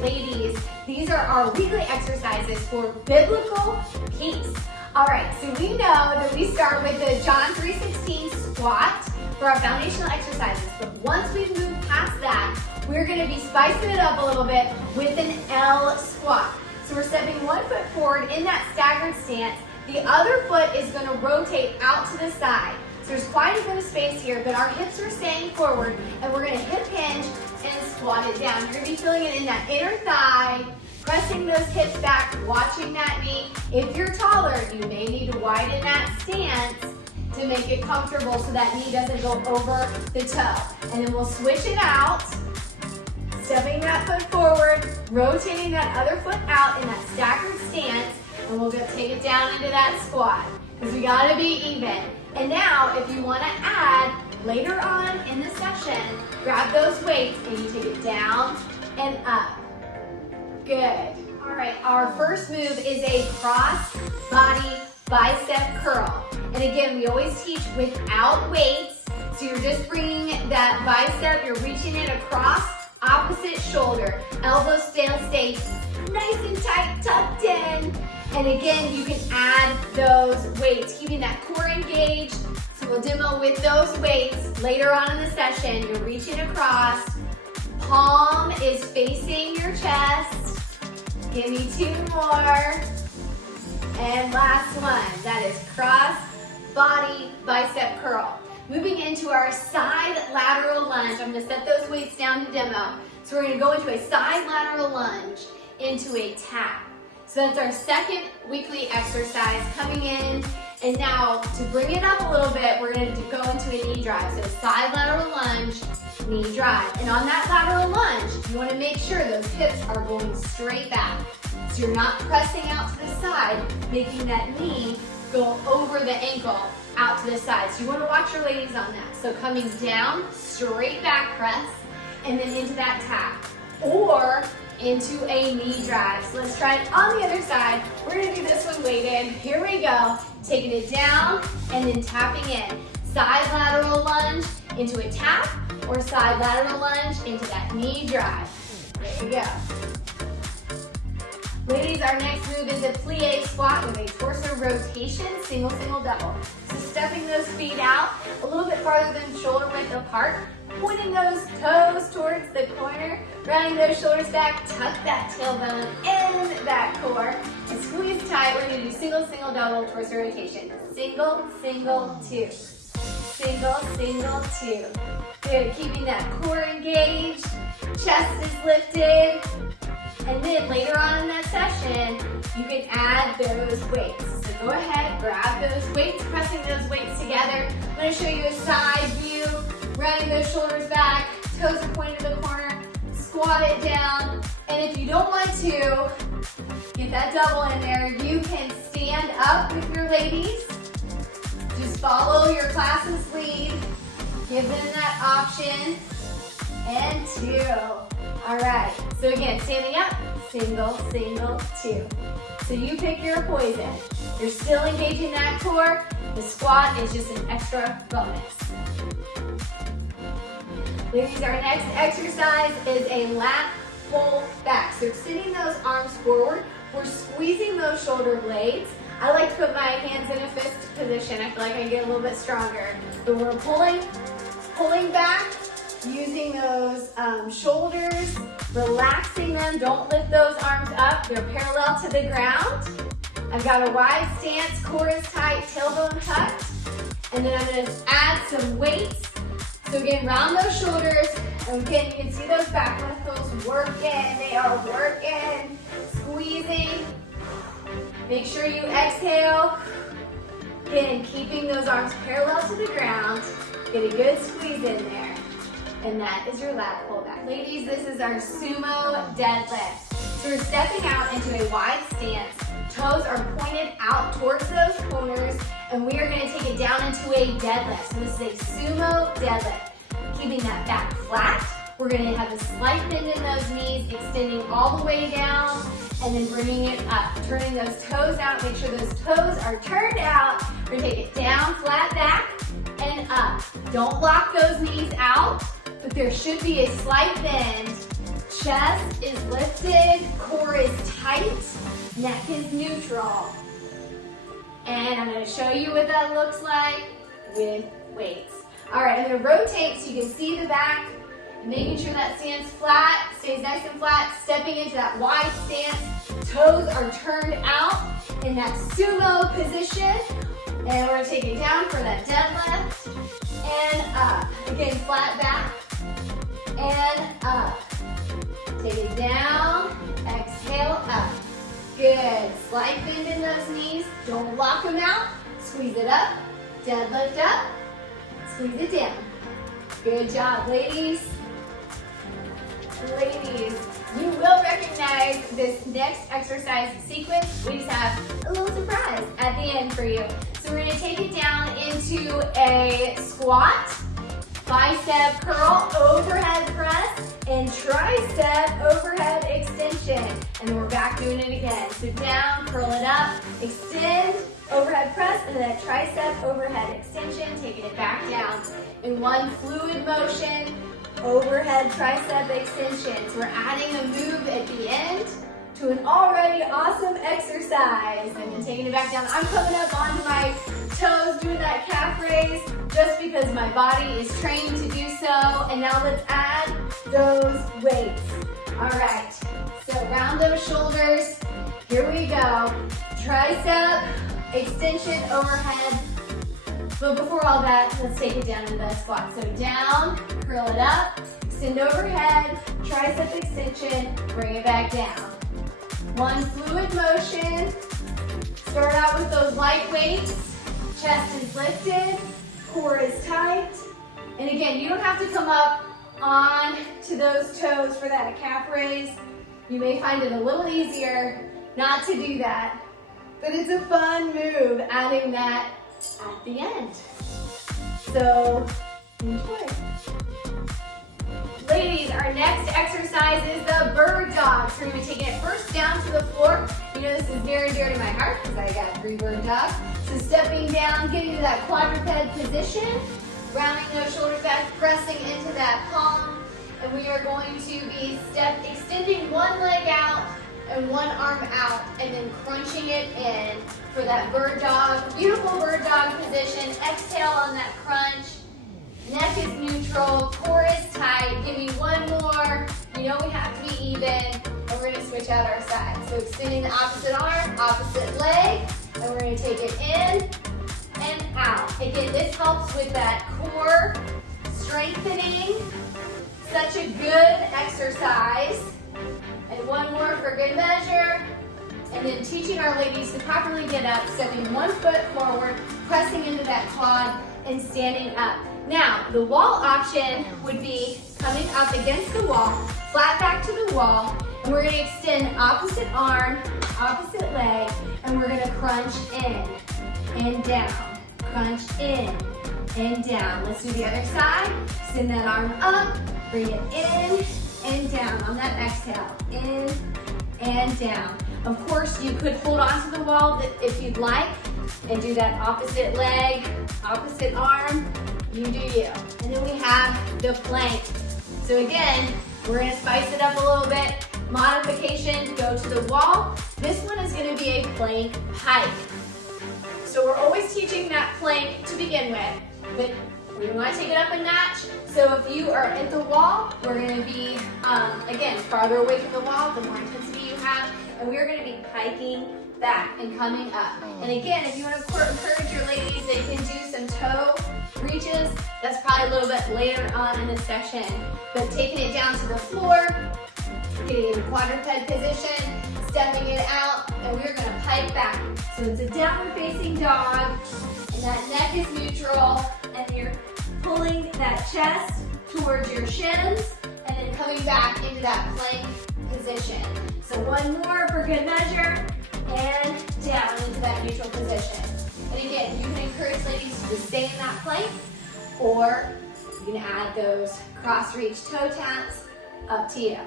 right, ladies, these are our weekly exercises for biblical peace. All right, so we know that we start with the John 3:16 squat for our foundational exercises, but once we've moved past that, we're gonna be spicing it up a little bit with an L squat. So we're stepping one foot forward in that staggered stance. The other foot is gonna rotate out to the side. So there's quite a bit of space here, but our hips are staying forward, and we're gonna hip hinge and squat it down. You're gonna be feeling it in that inner thigh, pressing those hips back, watching that knee. If you're taller, you may need to widen that stance to make it comfortable so that knee doesn't go over the toe. And then we'll switch it out, stepping that foot forward, rotating that other foot out in that staggered stance, and we'll just take it down into that squat, because we gotta be even. And now, if you wanna add, later on in the session, grab those weights and you take it down and up. Good. All right, our first move is a cross body bicep curl. And again, we always teach without weights. So you're just bringing that bicep, you're reaching it across opposite shoulder. Elbows stay nice and tight, tucked in. And again, you can add those weights, keeping that core engaged. So we'll demo with those weights later on in the session. You're reaching across. Palm is facing your chest. Give me two more. And last one. That is cross body bicep curl. Moving into our side lateral lunge. I'm gonna set those weights down to demo. So we're gonna go into a side lateral lunge into a tap. So that's our second weekly exercise coming in. And now to bring it up a little bit, we're gonna go into a knee drive. So side lateral lunge, knee drive. And on that lateral lunge, you wanna make sure those hips are going straight back. So you're not pressing out to the side, making that knee go over the ankle out to the side. So you wanna watch your ladies on that. So coming down, straight back press, and then into that tap. Or into a knee drive. So let's try it on the other side. We're gonna do this one weighted. Here we go. Taking it down and then tapping in. Side lateral lunge into a tap, or side lateral lunge into that knee drive. There we go. Ladies, our next move is a plie squat with a torso rotation, single, single, double. So stepping those feet out a little bit farther than shoulder width apart, pointing those toes towards the corner, rounding those shoulders back, tuck that tailbone in that core, and squeeze tight. We're gonna do single, single, double torso rotation. Single, single, two. Single, single, two. Good, keeping that core engaged, chest is lifted. And then later on in that session, you can add those weights. So go ahead, grab those weights, pressing those weights together. I'm gonna show you a side view, rounding those shoulders back, toes are pointed to the corner, squat it down. And if you don't want to get that double in there, you can stand up with your ladies. Just follow your class's lead. Give them that option. And two. All right, so again, standing up, single, single, two. So you pick your poison. You're still engaging that core. The squat is just an extra bonus. Ladies, our next exercise is a lat pull back. So extending those arms forward. We're squeezing those shoulder blades. I like to put my hands in a fist position. I feel like I get a little bit stronger. But we're pulling back, using those shoulders, relaxing them. Don't lift those arms up. They're parallel to the ground. I've got a wide stance, core is tight, tailbone tucked. And then I'm gonna add some weights. So again, round those shoulders. And again, you can see those back muscles working. They are working, squeezing. Make sure you exhale. Again, keeping those arms parallel to the ground. Get a good squeeze in there. And that is your lat pullback. Ladies, this is our sumo deadlift. So we're stepping out into a wide stance. Toes are pointed out towards those corners, and we are gonna take it down into a deadlift. So this is a sumo deadlift. Keeping that back flat. We're gonna have a slight bend in those knees, extending all the way down, and then bringing it up. Turning those toes out, make sure those toes are turned out. We're gonna take it down, flat back, and up. Don't lock those knees out, but there should be a slight bend. Chest is lifted, core is tight, neck is neutral. And I'm going to show you what that looks like with weights. All right, I'm going to rotate so you can see the back, making sure that stands flat, stays nice and flat, stepping into that wide stance. Toes are turned out in that sumo position. And we're going to take it down for that deadlift. And up. Again, flat back. And up. Take it down. Exhale, up. Good. Slight bend in those knees. Don't lock them out. Squeeze it up. Deadlift up. Squeeze it down. Good job, ladies. Ladies, you will recognize this next exercise sequence. We just have a little surprise at the end for you. So we're going to take it down into a squat, bicep curl, overhead press, and tricep overhead extension. And then we're back doing it again. So down, curl it up, extend, overhead press, and then a tricep overhead extension, taking it back down. In one fluid motion, overhead tricep extension. So we're adding a move at the end to an already awesome exercise. And then taking it back down. I'm coming up onto my toes, doing that calf raise, just because my body is trained to do so. And now let's add those weights. All right, so round those shoulders. Here we go. Tricep extension overhead. But before all that, let's take it down into that squat. So down, curl it up, extend overhead, tricep extension, bring it back down. One fluid motion. Start out with those light weights. Chest is lifted, core is tight. And again, you don't have to come up on to those toes for that calf raise. You may find it a little easier not to do that. But it's a fun move, adding that at the end. So, enjoy. Ladies, our next exercise is the bird dog. So we're going to be taking it first down to the floor. You know this is very dear to my heart because I got 3 bird dogs. So stepping down, getting to that quadruped position, rounding those shoulders back, pressing into that palm. And we are going to be extending one leg out and one arm out, and then crunching it in for that bird dog. Beautiful bird dog position. Exhale on that crunch. Neck is neutral, core is tight. Give me one more. You know we have to be even, and we're gonna switch out our sides. So extending the opposite arm, opposite leg, and we're gonna take it in and out. Again, this helps with that core strengthening. Such a good exercise. And one more for good measure. And then teaching our ladies to properly get up, stepping one foot forward, pressing into that quad, and standing up. Now, the wall option would be coming up against the wall, flat back to the wall, and we're gonna extend opposite arm, opposite leg, and we're gonna crunch in and down, crunch in and down. Let's do the other side. Extend that arm up, bring it in and down on that exhale, in and down. Of course, you could hold on to the wall if you'd like and do that opposite leg, opposite arm, you do you. And then we have the plank. So again, we're gonna spice it up a little bit. Modification, go to the wall. This one is gonna be a plank hike. So we're always teaching that plank to begin with, but we want to take it up a notch. So if you are at the wall, we're going to be, again, farther away from the wall, the more intensity you have, and we're going to be hiking back and coming up. And again, if you want to encourage your ladies, they can do some toe reaches. That's probably a little bit later on in the session. But taking it down to the floor, getting in quadruped position, stepping it out, and we're going to pike back. So it's a downward facing dog, and that neck is neutral, and you're pulling that chest towards your shins, and then coming back into that plank position. So one more for good measure, and down into that neutral position. And again, you can encourage ladies to stay in that plank, or you can add those cross reach toe taps, up to you.